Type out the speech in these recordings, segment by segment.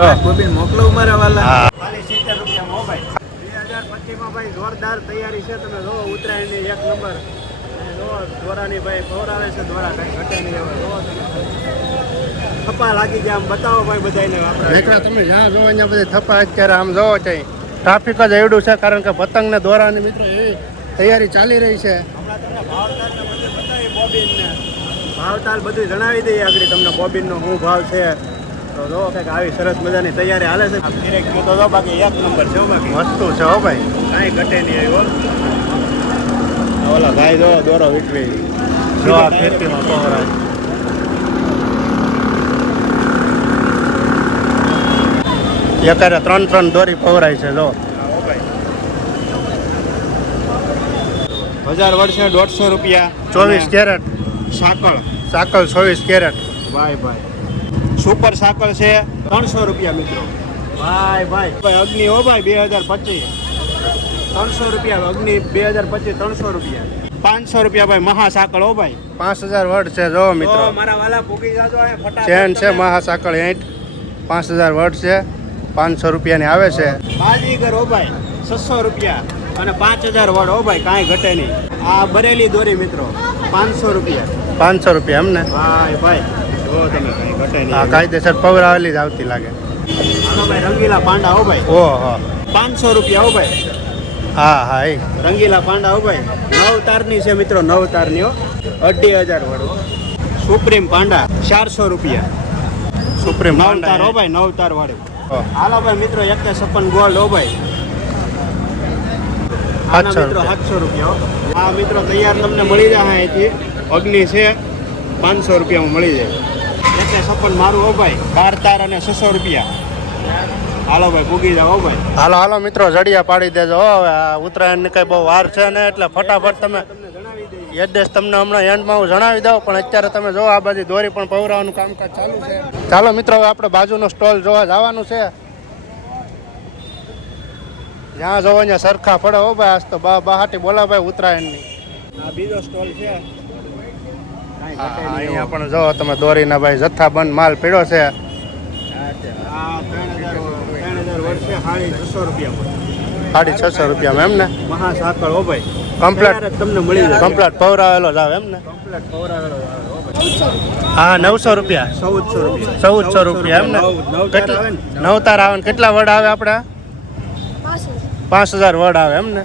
Bobbin મોકલો મારા વાલા. સિત્તેર રૂપિયા મોબાઈલ. બે હજાર પચીસમાં ભાઈ જોરદાર તૈયારી છે. તમે જો ઉત્તરાયણની એક નંબર. અને ભાઈ દોરાની આવે છે. દોરા કઈ ઘટે નહીં હવે. જો થપ્પા લાગી ગયા. આમ બતાવો ભાઈ બધાને આપણે. તમે જ્યાં જોવો અહીંયા બધી થપ્પા અત્યારે આમ જોવો છે ટ્રાફિક જ એવડું છે કારણ કે પતંગ ને દોરાની મિત્રો એવી તૈયારી ચાલી રહી છે. હમણાં તમને ભાવતાલ ને બધું બતાવી બોબીનને. ભાવતાલ બધું જણાવી દઈએ આગળ તમને બોબીનનો શું ભાવ છે. તો જો કંઈક આવી સરસ મજાની તૈયારી હાલે છે. ફિરેક ગયો તો બાકી એક નંબર છે બાકી. વસ્તુ છે હો ભાઈ. કાંઈ ઘટે નહીં આવ્યો ઓલા ભાઈ જો દોરો વીટવી. જો આ ખેતીમાં પહોરાય એકારે ત્રણ ત્રણ દોરી પવરાય છે જો. હજાર વર્ષે દોઢસો રૂપિયા. ચોવીસ કેરેટ. સાકળ. સાકળ ચોવીસ કેરેટ. ભાઈ ભાઈ. સુપર સાકળ છે. ત્રણસો રૂપિયા મિત્રો. ભાઈ ભાઈ. ભાઈ અગ્નિ હો ભાઈ બે હજાર પચીસ. ત્રણસો રૂપિયા અગ્નિ બે હજાર પચીસ ત્રણસો રૂપિયા. પાંચસો રૂપિયા ભાઈ મહાસાકળ હો ભાઈ. પાંચ હજાર વર્ડ છે જો મિત્રો. મારા વાલા ભૂગી જાજો ચેન છે મહાસાકળ એઠ પાંચ હજાર વર્ડ છે પાંચસો રૂપિયાની આવે છે. બાજીગર હો ભાઈ છસો રૂપિયા. અને પાંચ હજાર વડ હો ભાઈ કાંઈ ઘટે નહીં. આ બરેલી દોરી મિત્રો પાંચસો રૂપિયા. પાંચસો રૂપિયા એમને ભાઈ ભાઈ. ઘટે કાયદેસર પવરાવેલી જ આવતી લાગે. હાલો ભાઈ રંગીલા પાંડા હો ભાઈ. ઓહો પાંચસો રૂપિયા હો ભાઈ. હા હા એ. રંગીલા પાંડા હો ભાઈ. નવ તારની છે મિત્રો નવ તારની હો. અઢી હજાર વાળું. સુપ્રીમ પાંડા ચારસો રૂપિયા. સુપ્રીમ નવ તાર હો ભાઈ નવ તાર વાળું હાલો ભાઈ મિત્રો એક છપ્પન ગોલ્ડ હો ભાઈ. આના મિત્રો સાતસો રૂપિયા હો. આ મિત્રો તૈયાર તમને મળી જાય અહીંથી. અગ્નિ છે. પાંચસો રૂપિયામાં મળી જાય. એટલે સપન મારું હો ભાઈ. બાર તાર અને છસો રૂપિયા. હાલો ભાઈ ભૂગી જાઓ ભાઈ. હાલો હાલો મિત્રો જડિયા પાડી દેજો હવે આ ઉત્તરાયણની કઈ બહુ વાર છે ને એટલે ફટાફટ તમે એડ્રેસ તમને હમણાં એન્ડમાં હું જણાવી દઉં પણ અત્યારે તમે જો આ બધી દોરી પણ પવરાવાનું કામકાજ ચાલુ છે. ચાલો મિત્રો હવે આપણે બાજુનો સ્ટોલ જોવા જવાનું છે. જ્યાં જોવો ત્યાં સરખા પડે હો ભાઈ આજ તો બા બહાટી બોલા ભાઈ ઉત્તરાયણની. આ બીજો સ્ટોલ છે. અહીંયા. પણ જો તમે દોરીના ભાઈ જથ્થાબંધ માલ પીડ્યો છે. સાડી છસો રૂપિયામાં એમ ને? મહાસાકળ હો ભાઈ. કમ્પ્લેટ તમને મળી જાય. કમ્પ્લેટ પવરાવેલો જ આવે એમ ને? કમ્પ્લેટ પૌરાવેલો આવે હો નવસો રૂપિયા. ચૌદસો રૂપિયા. ચૌદસો રૂપિયા એમ ને? કેટલા નવ તાર આવે કેટલા વડ આવે આપણે પાંચ હજાર વડ આવે એમ ને?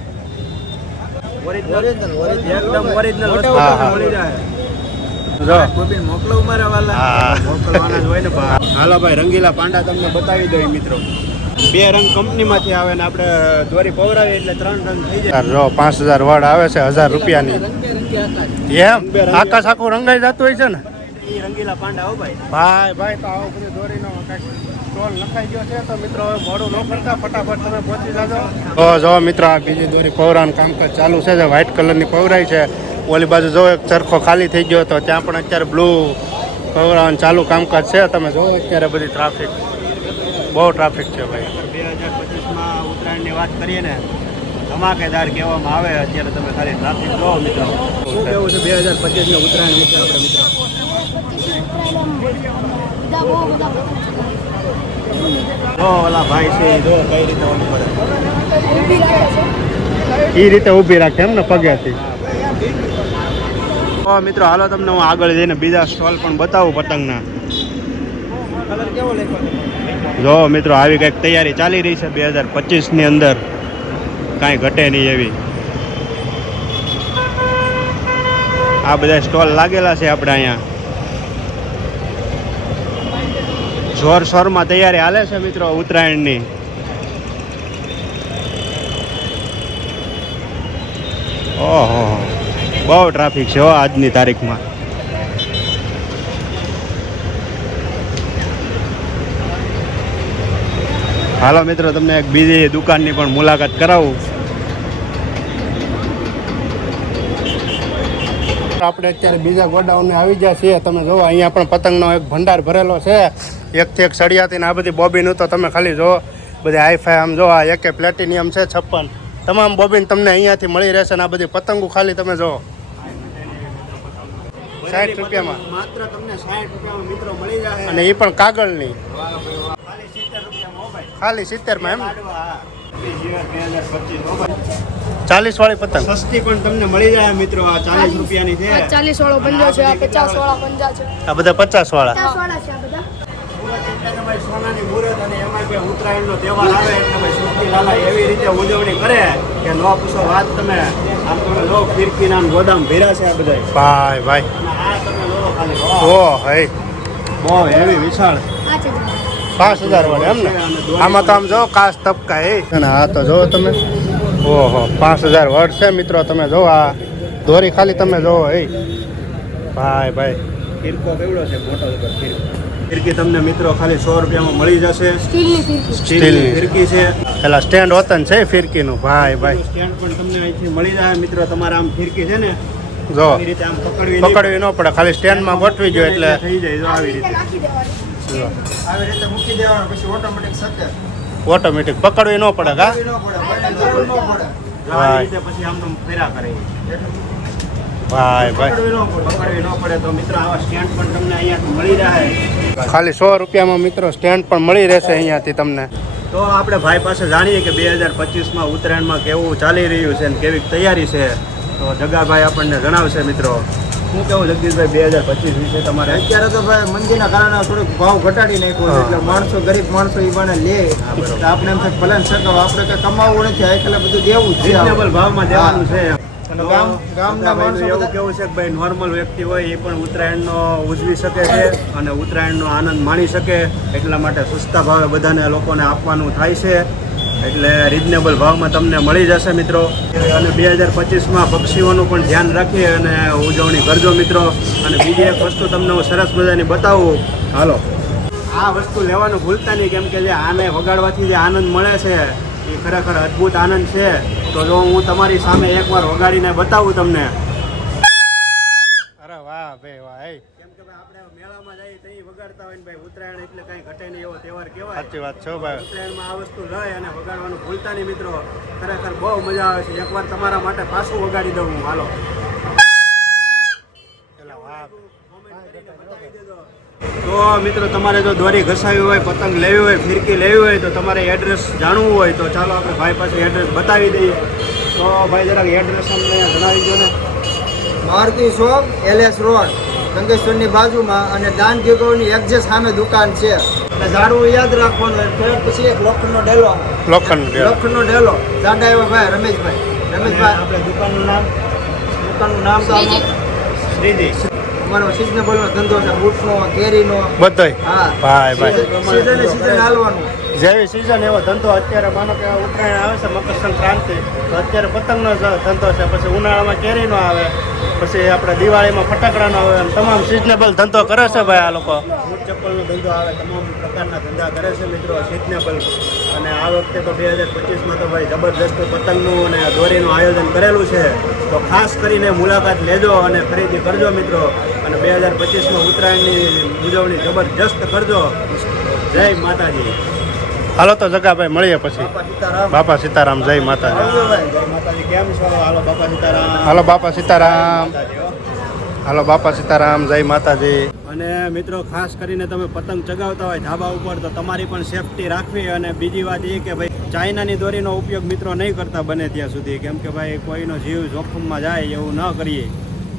ઓરિજિનલ એકદમ ઓરિજિનલ હા, હા. મળી જાય. મોકલો મારા વાલા. મોકલવાના જ હોય ને. હાલો ભાઈ રંગીલા પાંડા તમને બતાવી દઉં મિત્રો. બે રંગ કંપનીમાંથી આવે ને આપણે દોરી પવરાવી એટલે ત્રણ રંગ થઈ જાય. જો પાંચ હજાર વડ આવે છે હજાર રૂપિયાની. એમ? આકાશ આખું રંગાઈ જતું હોય છે ને? રંગીલા પાંડા ભાઈ. ભાઈ ભાઈ તો આવો બધી દોરીનો કંઈક સ્ટોલ નખાઈ ગયો છે. તો મિત્રો હવે મોડું ન કરતા ફટાફટ તમે પહોંચી જાજો. તો જો મિત્રો આ બીજી દોરી પૌરાનું કામકાજ ચાલુ છે જે વ્હાઈટ કલરની પૌરાઈ છે. ઓલી બાજુ જો એક ચરખો ખાલી થઈ ગયો હતો ત્યાં પણ અત્યારે બ્લુ પૌરાવાનું ચાલુ કામકાજ છે. તમે જો અત્યારે બધી ટ્રાફિક બહુ ટ્રાફિક છે ભાઈ. બે હજાર પચીસમાં ઉત્તરાયણની વાત કરીએ ને ધમાકેદાર કહેવામાં આવે અત્યારે તમે ખાલી ટ્રાફિક જોવો મિત્રો. શું કહેવું છે બે હજાર પચીસનું ઉત્તરાયણ વિશે આપણે મિત્રો? જો ઓલા ભાઈ છે એ જો કઈ રીતે કરે એ રીતે ઊભી રાખે એમ ને પગેથી. તો મિત્રો, હાલો તમને હું આગળ જઈને બીજા સ્ટોલ પણ બતાવું પતંગના. જો મિત્રો, આવી કંઈક તૈયારી ચાલી રહી છે બે હજાર પચીસની અંદર. કાંઈ ઘટે નહીં એવી. આ બધા સ્ટોલ લાગેલા છે આપણે અહીંયા. જોર શોરમાં તૈયારી હાલે છે મિત્રો ઉત્તરાયણની. ઓહો. બહુ ટ્રાફિક છે હો આજની તારીખમાં. હાલો મિત્રો, તમને એક બીજી દુકાનની પણ મુલાકાત કરાવું. આપણે અત્યારે બીજા ગોડાઉન આવી ગયા છીએ. તમે જુઓ, અહીંયા પણ પતંગનો એક ભંડાર ભરેલો છે. એકથી એક સળિયાથી ને આ બધી બોબીનું તો તમે ખાલી જુઓ. બધી હાઈફાઈ, આમ જો આ એકે પ્લેટિનિયમ છે, છપ્પન. તમામ બોબીન તમને અહીંયાથી મળી રહેશે ને આ બધી પતંગો ખાલી તમે જો સાઠ રૂપિયામાં. માત્ર તમને સાઠ રૂપિયામાં મિત્રો મળી જાય અને એ પણ કાગળની. ખાલી સિત્તેર ખાલી સિત્તેરમાં એમ. ચાલીસ વાળી પતંગ. સસ્તી પણ તમને મળી જાય મિત્રો આ ચાલીસ રૂપિયાની છે. ચાલીસ વાળો પંજો છે આ પચાસ વાળા પંજા છે. આ બધા પચાસ વાળા. છે આ બધા. મુહૂર્ત એટલે કે ભાઈ સોનાની મુહૂર્ત અને એમાં ભાઈ ઉત્તરાયણનો તહેવાર આવે એટલે ભાઈ સુરતી લાલા એવી રીતે ઉજવણી કરે કે ન પૂછો વાત તમે. આમ તમે લો ફિરકીના ગોદામ ભેરા છે આ બધા ભાઈ ભાઈ અને આ તમે લો ખાલી વાહ, ઓ હે. બહુ હેવી વિશાળ. પાંચ હજાર વાળી એમ ને? આમાં તો આમ જો કાચ તબકા એ. અને આ તો જો તમે. ઓહો પાંચ હજાર વર્ડ છે મિત્રો તમે જો આ દોરી ખાલી તમે જો એ ભાઈ ભાઈ. કિરકો કેવડો છે મોટો ફિરકો તમને મિત્રો ખાલી સો રૂપિયામાં મળી જશે. સ્ટીલની ફીરકી સ્ટીલની સ્ટીલની. ફિરકી છે. પેલા સ્ટેન્ડ વતન છે ફિરકીનું ભાઈ ભાઈ. સ્ટેન્ડ પણ તમને અહીંથી મળી જાય મિત્રો તમારે આમ ફિરકી છે ને જો આવી રીતે આમ પકડવી ન પડે ખાલી સ્ટેન્ડમાં ગોઠવી જોઈએ એટલે. થઈ જાય જો આવી રીતે. આવી રીતે મૂકી દેવાનું પછી ઓટોમેટિક સકે ઓટોમેટિક પકડવી ન પડે કા? ન પડે કોઈને જરૂર ન પડે. જો આવી રીતે પછી આમ આમ ફેરા કરે. ભાઈ ભાઈ. પકડવી ન પડે પકડવી ન પડે. તો મિત્રો આવા સ્ટેન્ડ પણ તમને અહીંયાથી મળી જાય ખાલી સો રૂપિયામાં મિત્રો સ્ટેન્ડ પણ મળી રહેશે અહીંયાથી તમને. તો આપણે ભાઈ પાસે જાણીએ કે બે હજાર પચીસમાં ઉત્તરાયણમાં કેવું ચાલી રહ્યું છે અને કેવી તૈયારી છે. તો જગાભાઈ આપણને જણાવશે મિત્રો. શું કેવું જગદીશભાઈ બે હજાર પચીસ વિશે તમારે? અત્યારે તો ભાઈ મંદીના કારણે થોડુંક ભાવ ઘટાડી નાખ્યો છે એટલે માણસો ગરીબ માણસો એ બને લે. તો આપણે એમ થાય ભલે ને આપણે કઈ કમાવવું નથી એટલે બધું દેવું છે રિઝનેબલ ભાવમાં દેવાનું છે ગામના માણસો એવું કેવું છે કે ભાઈ નોર્મલ વ્યક્તિ હોય એ પણ ઉત્તરાયણનો ઉજવી શકે છે અને ઉત્તરાયણનો આનંદ માણી શકે એટલા માટે સસ્તા ભાવે બધાને લોકોને આપવાનું થાય છે. એટલે રિઝનેબલ ભાવમાં તમને મળી જશે મિત્રો. અને બે હજાર પચીસમાં પક્ષીઓનું પણ ધ્યાન રાખી અને ઉજવણી કરજો મિત્રો. અને બીજી એક વસ્તુ તમને હું સરસ મજાની બતાવું. હાલો. આ વસ્તુ લેવાનું ભૂલતા નહીં, કેમ કે જે આને વગાડવાથી જે આનંદ મળે છે, એ ખરેખર અદ્ભુત આનંદ છે. તો જો હું તમારી સામે એકવાર વગાડીને બતાવું તમને અરે વાહ ભાઈ વાહ એ કેમ કે ભાઈ આપણે મેળામાં તો વગાડતા હોય ને ભાઈ ઉત્તરાયણ એટલે કાંઈ ઘટે નહીં એવો તહેવાર કહેવાય. સાચી વાત છે ભાઈ. ઉત્તરાયણમાં આ વસ્તુ લઈ અને વગાડવાનું ભૂલતા નહીં મિત્રો. ખરેખર બહુ મજા આવે છે. એકવાર તમારા માટે પાછું વગાડી દઉં હું. હાલો. તો મિત્રો તમારે જો દોરી ઘસાવી હોય પતંગ લેવી હોય ફિરકી લેવી હોય તો તમારે એડ્રેસ જાણવું હોય તો ચાલો આપણે ભાઈ પાસે એડ્રેસ બતાવી દઈએ. તો ભાઈ જરાક એડ્રેસ અમને જણાવી દો ને. Maruti shop LS road. ગંગેશ્વરની બાજુમાં અને દાન ગીગોની એક્ઝેક્ટ સામે દુકાન છે. અને ઝાડવું યાદ રાખવાનું પછી એક લોખંડનો ડેલો લોખંડ લોખંડનો ડેલો જાડા એવા ભાઈ રમેશભાઈ. રમેશભાઈ આપણે દુકાનનું નામ. દુકાનનું નામ તો શ્રીજી. શ્રીજી. અમારો સિઝનેબલનો ધંધો છે બૂટનો કેરીનો. બધાય. હા. ભાઈ ભાઈ. સીઝને સીઝન હાલવાનું. જેવી સિઝન એવો ધંધો અત્યારે માનો કે ઉત્તરાયણ આવે છે, મકર સંક્રાંતિ, તો અત્યારે પતંગનો ધંધો છે. પછી ઉનાળામાં કેરીનો આવે, પછી આપણે દિવાળીમાં ફટાકડાનો આવે, એમ તમામ સિઝનેબલ ધંધો કરે છે ભાઈ આ લોકો. બૂટ ચપ્પલનો ધંધો આવે, તમામ પ્રકારના ધંધા કરે છે મિત્રો સિઝનેબલ અને આ વખતે તો બે હજાર પચીસમાં તો ભાઈ જબરદસ્ત પતંગનું અને દોરીનું આયોજન કરેલું છે. તો ખાસ કરીને મુલાકાત લેજો અને ખરીદી કરજો મિત્રો. અને બે હજાર પચીસમાં ઉત્તરાયણની ઉજવણી જબરજસ્ત કરજો. જય માતાજી. હાલો તો જગાભાઈ, મળીએ પછી. બાપા સીતારામ, જય માતાજી. હાલો બાપા સીતારામ. હાલો બાપા સીતારામ, જય માતાજી. અને મિત્રો, ખાસ કરીને તમે પતંગ ચગાવતા હોય ધાબા ઉપર, તો તમારી પણ સેફટી રાખવી. અને બીજી વાત એ કે ભાઈ, ચાઇનાની દોરીનો ઉપયોગ મિત્રો નહીં કરતા બને ત્યાં સુધી. કેમ કે ભાઈ, કોઈનો જીવ જોખમમાં જાય એવું ન કરીએ.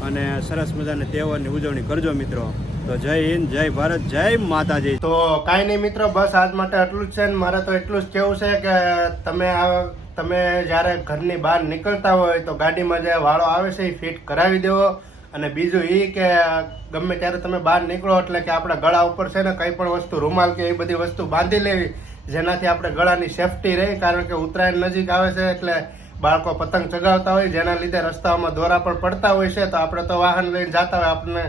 અને સરસ મજાની તહેવારની ઉજવણી કરજો મિત્રો. તો જય હિન્દ, જય ભારત, જય માતાજી. તો કાંઈ નહીં મિત્રો, બસ આજ માટે આટલું જ છે ને મારે તો એટલું જ કહેવું છે કે તમે આ, તમે જ્યારે ઘરની બહાર નીકળતા હોય તો ગાડીમાં જે વાળો આવે છે એ ફિટ કરાવી દેવો. અને બીજું એ કે ગમે ત્યારે તમે બહાર નીકળો એટલે કે આપણા ગળા ઉપર છે ને કંઈ પણ વસ્તુ રૂમાલ કે એ બધી વસ્તુ બાંધી લેવી, જેનાથી આપણે ગળાની સેફટી રહે, કારણ કે ઉત્તરાયણ નજીક આવે છે એટલે બાળકો પતંગ ચગાવતા હોય, જેના લીધે રસ્તાઓમાં દોરા પણ પડતા હોય છે, તો આપણે તો વાહન લઈને જતા હોય, આપણને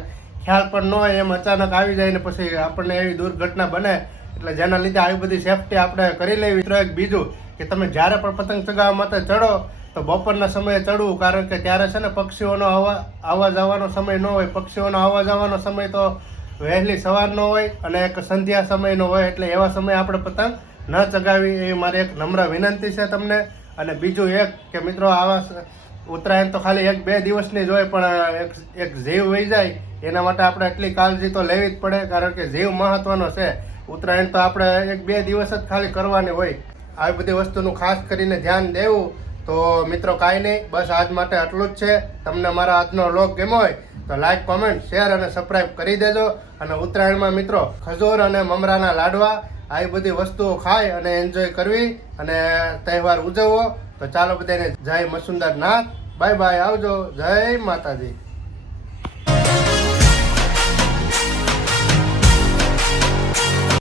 ખ્યાલ પણ ન હોય, એમ અચાનક આવી જાય ને પછી આપણને એવી દુર્ઘટના બને. એટલે જેના લીધે આવી બધી સેફટી આપણે કરી લેવી. મિત્રો, એક બીજું કે તમે જ્યારે પણ પતંગ ચગાવવા માટે ચડો, તો બપોરના સમયે ચડવું, કારણ કે ત્યારે છે ને પક્ષીઓનો અવાજ અવાજ આવવાનો સમય ન હોય. પક્ષીઓનો અવાજ આવવાનો સમય તો વહેલી સવારનો હોય અને એક સંધ્યા સમયનો હોય. એટલે એવા સમયે આપણે પતંગ ન ચગાવી, એ મારી એક નમ્ર વિનંતી છે તમને. અને બીજું એક કે મિત્રો, આવા ઉત્તરાયણ તો ખાલી એક બે દિવસની જ હોય, પણ એક એક જીવ વહી જાય, એના માટે આપણે એટલી કાળજી તો લેવી જ પડે, કારણ કે જીવ મહત્વનો છે. ઉત્તરાયણ તો આપણે એક બે દિવસ જ ખાલી કરવાની હોય. આવી બધી વસ્તુનું ખાસ કરીને ધ્યાન દેવું તો મિત્રો કાંઈ નહીં, બસ આજ માટે આટલું જ છે. તમને મારા આજનો લોક ગમ્યો હોય, તો લાઈક, કોમેન્ટ, શેર અને સબસ્ક્રાઈબ કરી દેજો. અને ઉત્તરાયણમાં મિત્રો, ખજૂર અને મમરાના લાડવા, આવી બધી વસ્તુઓ ખાઈ અને એન્જોય કરવી અને તહેવાર ઉજવવો. તો ચાલો બધાને જય મસુંદર નાથ બાય બાય આવજો. જય માતાજી.